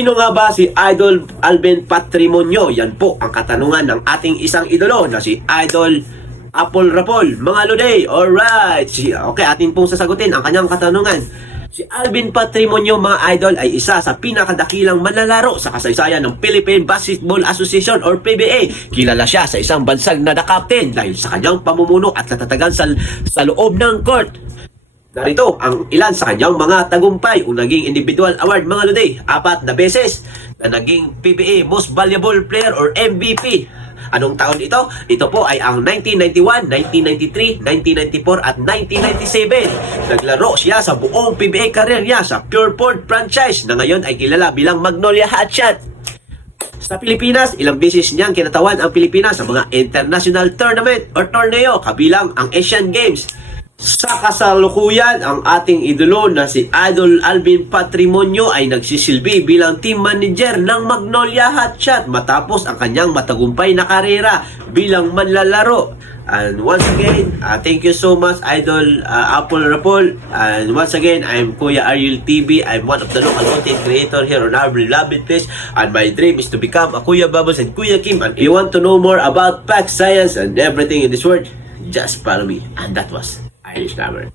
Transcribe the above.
Sino nga ba si Idol Alvin Patrimonio? Yan po ang katanungan ng ating isang idolo na si Idol Apple Rapol. Mga Luday, alright. Okay, atin pong sasagutin ang kanyang katanungan. Si Alvin Patrimonio, mga idol, ay isa sa pinakadakilang manlalaro sa kasaysayan ng Philippine Basketball Association or PBA. Kilala siya sa isang bansag na captain dahil sa kanyang pamumuno at katatagan sa loob ng court. Narito ang ilan sa kanyang mga tagumpay o naging individual award, mga Luday. 4 na beses na naging PBA Most Valuable Player or MVP. Anong taon ito? Ito po ay ang 1991, 1993, 1994 at 1997. Naglaro siya sa buong PBA career niya sa Pure Port franchise na ngayon ay kilala bilang Magnolia Hotshot. Sa Pilipinas, ilang beses niyang kinatawan ang Pilipinas sa mga international tournament or torneo kabilang ang Asian Games. Sa kasalukuyan, ang ating idolo na si Idol Alvin Patrimonio ay nagsisilbi bilang team manager ng Magnolia Hotshot matapos ang kanyang matagumpay na karera bilang manlalaro. And once again, thank you so much, Idol Apple Rapol. And once again, I'm Kuya Ariel TV. I'm one of the local content creator here on our beloved place. And my dream is to become a Kuya Bubbles and Kuya Kim. And if you want to know more about fact, science, and everything in this world, just follow me. And that was Irish Number.